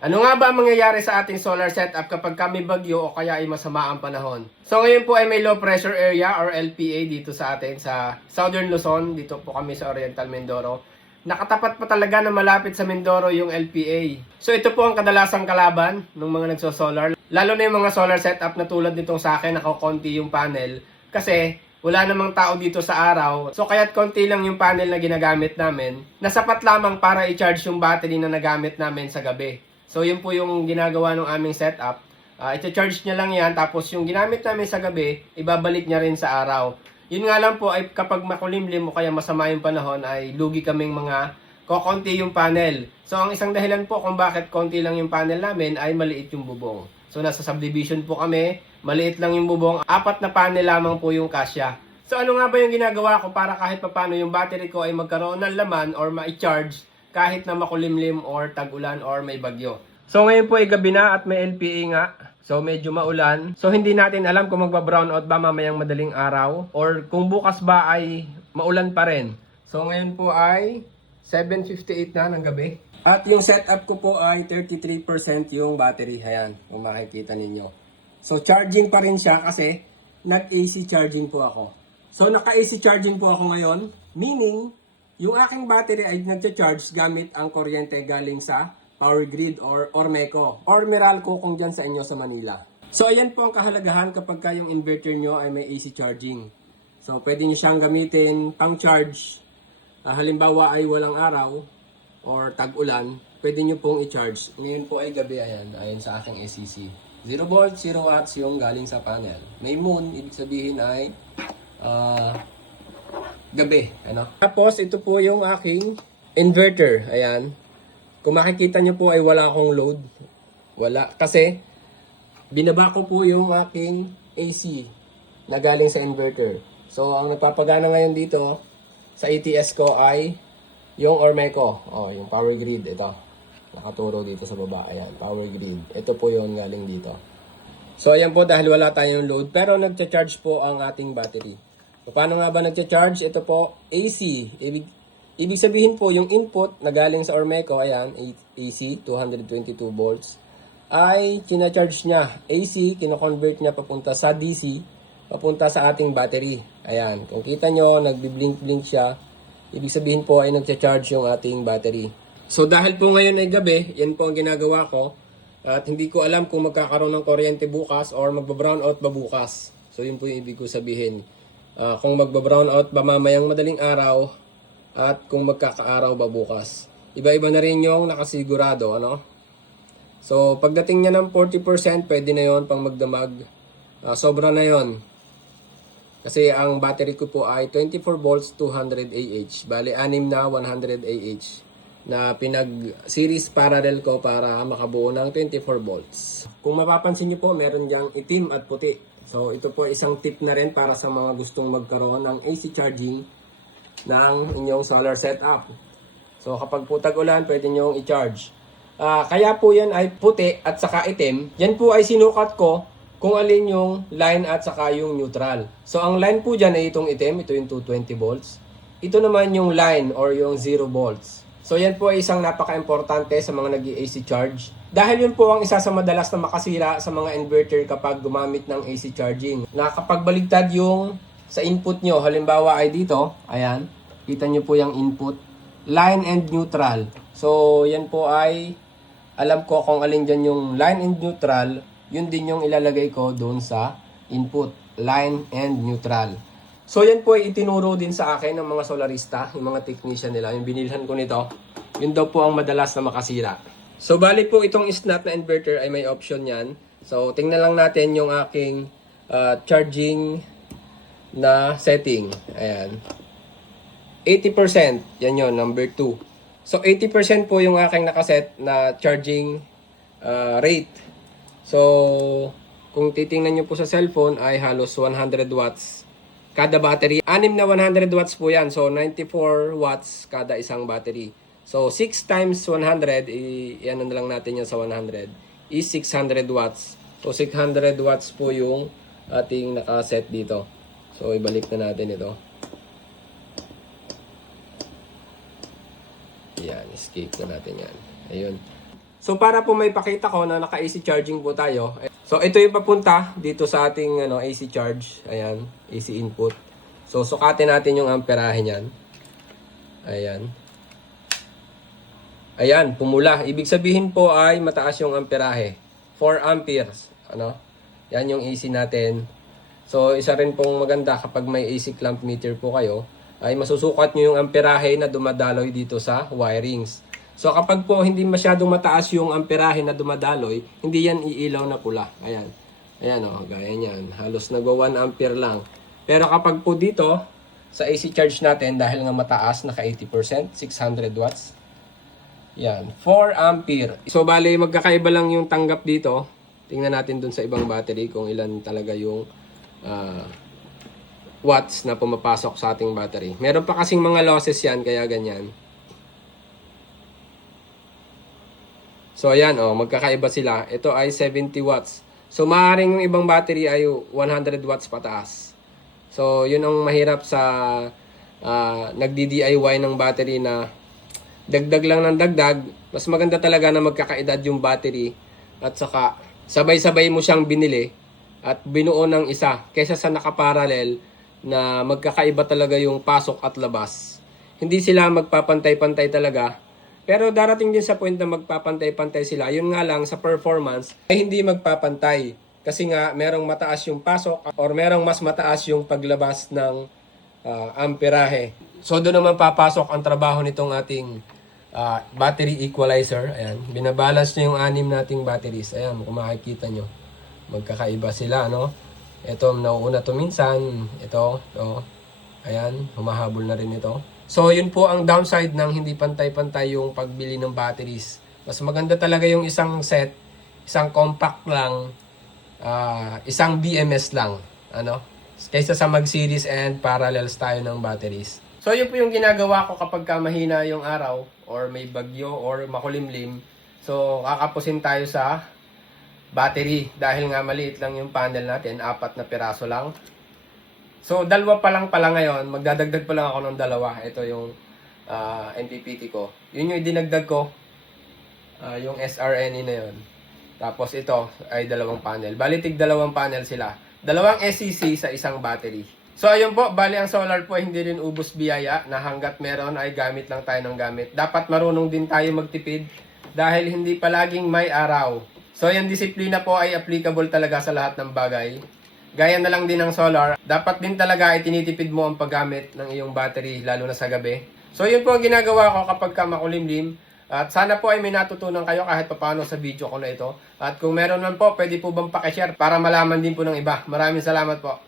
Ano nga ba ang mangyayari sa ating solar setup kapag kami bagyo o kaya ay masama ang panahon? So ngayon po ay may low pressure area or LPA dito sa atin sa Southern Luzon. Dito po kami sa Oriental Mindoro. Nakatapat pa talaga na malapit sa Mindoro yung LPA. So ito po ang kadalasang kalaban ng mga nagso-solar. Lalo na yung mga solar setup na tulad nitong sa akin, nakakonti yung panel. Kasi wala namang tao dito sa araw. So kaya't konti lang yung panel na ginagamit namin. Nasapat lamang para i-charge yung battery na nagamit namin sa gabi. So yun po yung ginagawa ng aming setup. Ito-charge niya lang yan, tapos yung ginamit namin sa gabi, ibabalik niya rin sa araw. Yun nga lang po ay kapag makulimlim o kaya masama yung panahon ay lugi kaming mga kokonti yung panel. So ang isang dahilan po kung bakit konti lang yung panel namin ay maliit yung bubong. So nasa subdivision po kami, maliit lang yung bubong, 4 na panel lamang po yung kasya. So ano nga ba yung ginagawa ko para kahit papano yung battery ko ay magkaroon ng laman or ma-charge kahit na makulimlim or tag-ulan or may bagyo. So ngayon po ay gabi na at may LPA nga. So medyo maulan. So hindi natin alam kung magba-brownout ba mamayang madaling araw or kung bukas ba ay maulan pa rin. So ngayon po ay 7:58 na ng gabi. At yung setup ko po ay 33% yung battery. Ayan, kung makikita ninyo. So charging pa rin siya kasi nag-AC charging po ako. So naka-AC charging po ako ngayon. Meaning, yung aking battery ay nagcha-charge gamit ang kuryente galing sa power grid or Ormeco or Meralco kung dyan sa inyo sa Manila. So ayan po ang kahalagahan kapag yung inverter nyo ay may AC charging. So pwede nyo siyang gamitin pang charge. Halimbawa ay walang araw or tag-ulan, pwede nyo pong i-charge. Ngayon po ay gabi, ayan sa aking ACC. 0 volts, 0 watts yung galing sa panel. May moon, ibig sabihin ay gabi, ano? Tapos ito po yung aking inverter, ayan. Kung makikita nyo po ay wala akong load. Wala, kasi binaba ko po yung aking AC na galing sa inverter. So ang nagpapagana ngayon dito sa ATS ko ay yung Ormeco, yung power grid, ito. Nakaturo dito sa baba, ayan, power grid. Ito po yung galing dito. So ayan po dahil wala tayong load, pero nagcha-charge po ang ating battery. So, paano nga ba nagcha-charge? Ito po, AC. Ibig sabihin po, yung input na galing sa Ormeco, ayan, AC, 222 volts, ay kina-charge niya. AC, kino-convert niya papunta sa DC, papunta sa ating battery. Ayan, kung kita nyo, nagbi-blink-blink siya. Ibig sabihin po ay nagcha-charge yung ating battery. So dahil po ngayon ay gabi, yan po ang ginagawa ko. At hindi ko alam kung magkakaroon ng kuryente bukas or magba-brownout ba bukas. So yun po yung ibig ko sabihin. Kung magba-brownout ba mamayang madaling araw at kung magkakaaraw ba bukas. Iba-iba na rin yung nakasigurado, ano? So pagdating niya ng 40%, pwede na yon pang magdamag. Sobra na yon. Kasi ang battery ko po ay 24 volts 200 AH. Bali 6 na 100 AH na pinag-series parallel ko para makabuo ng 24 volts. Kung mapapansin niyo po, meron diyang itim at puti. So ito po isang tip na rin para sa mga gustong magkaroon ng AC charging ng inyong solar setup. So kapag po tag-ulan, pwede nyo i-charge. Kaya po yan ay puti at saka itim. Yan po ay sinukat ko kung alin yung line at saka yung neutral. So ang line po dyan ay itong itim, ito yung 220 volts. Ito naman yung line or yung 0 volts. So yan po ay isang napaka-importante sa mga nag-AC charge. Dahil yun po ang isa sa madalas na makasira sa mga inverter kapag gumamit ng AC charging. Na kapag baligtad yung sa input nyo, halimbawa ay dito, ayan, kita nyo po yung input, line and neutral. So yan po ay, alam ko kung alin dyan yung line and neutral, yun din yung ilalagay ko doon sa input, line and neutral. So yan po ay itinuro din sa akin ng mga solarista, yung mga technician nila, yung binilhan ko nito. Yun daw po ang madalas na makasira. So bali po itong snap na inverter ay may option yan. So tingnan lang natin yung aking charging na setting. Ayan. 80%, yan yun, number 2. So 80% po yung aking nakaset na charging rate. So kung titingnan nyo po sa cellphone ay halos 100 watts kada battery. 6 na 100 watts po yan. So 94 watts kada isang battery. So 6 times 100, i-ano na lang natin yan sa 100, is 600 watts. So 600 watts po yung ating nakaset dito. So ibalik na natin ito. Yan, escape na natin yan. Ayun. So para po may pakita ko na naka-AC charging po tayo. So ito yung papunta dito sa ating AC charge. Ayan, AC input. So sukatin natin yung amperahe niyan. Ayan. Ayan, pumula. Ibig sabihin po ay mataas yung amperahe. 4 amperes. Ano? Yan yung AC natin. So isa rin pong maganda kapag may AC clamp meter po kayo ay masusukat nyo yung amperahe na dumadaloy dito sa wirings. So kapag po hindi masyadong mataas yung amperahe na dumadaloy, hindi yan iilaw na pula. Ayan. Ayan o, gaya niyan. Halos nagwa 1 ampere lang. Pero kapag po dito, sa AC charge natin, dahil nga mataas, naka 80%, 600 watts. Yan, 4 ampere. So bali, magkakaiba lang yung tanggap dito. Tingnan natin dun sa ibang battery kung ilan talaga yung watts na pumapasok sa ating battery. Meron pa kasing mga losses yan, kaya ganyan. So ayan, magkakaiba sila. Ito ay 70 watts. So maaaring yung ibang battery ay 100 watts pataas. So yun ang mahirap sa nagdi-DIY ng battery na dagdag lang ng dagdag. Mas maganda talaga na magkakaedad yung battery at saka sabay-sabay mo siyang binili at binuo ng isa kaysa sa nakaparallel na magkakaiba talaga yung pasok at labas. Hindi sila magpapantay-pantay talaga. Pero darating din sa point na magpapantay-pantay sila. Yun nga lang sa performance ay hindi magpapantay. Kasi nga merong mataas yung pasok or merong mas mataas yung paglabas ng amperahe. So doon naman papasok ang trabaho nitong ating battery equalizer. Ayan, binabalance niya yung 6 nating batteries. Ayan, kung makikita nyo. Magkakaiba sila, no? Ito, nauuna to minsan. Ito. Ayan, humahabol na rin ito. So, yun po ang downside ng hindi pantay-pantay yung pagbili ng batteries. Mas maganda talaga yung isang set, isang compact lang, isang BMS lang, ano? Kaysa sa mag-series and parallels tayo ng batteries. So, yun po yung ginagawa ko kapag mahina yung araw or may bagyo or makulimlim. So, kakapusin tayo sa battery dahil nga maliit lang yung panel natin, 4 na piraso lang. So, 2 pa lang pala ngayon. Magdadagdag pa lang ako ng 2. Ito yung NPPT ko. Yun yung dinagdag ko. Yung SRNE na yun. Tapos ito ay 2 panel. Bali, tig 2 panel sila. 2 SCC sa isang battery. So, ayun po. Bali, ang solar po hindi rin ubos biyaya na hanggat meron ay gamit lang tayo ng gamit. Dapat marunong din tayo magtipid dahil hindi palaging may araw. So, yung disiplina po ay applicable talaga sa lahat ng bagay. Gaya na lang din ng solar, dapat din talaga ay tinitipid mo ang paggamit ng iyong battery lalo na sa gabi. So yun po ang ginagawa ko kapag makulimlim. At sana po ay may natutunan kayo kahit papaano sa video ko na ito. At kung meron man po, pwede po bang pakishare para malaman din po ng iba. Maraming salamat po.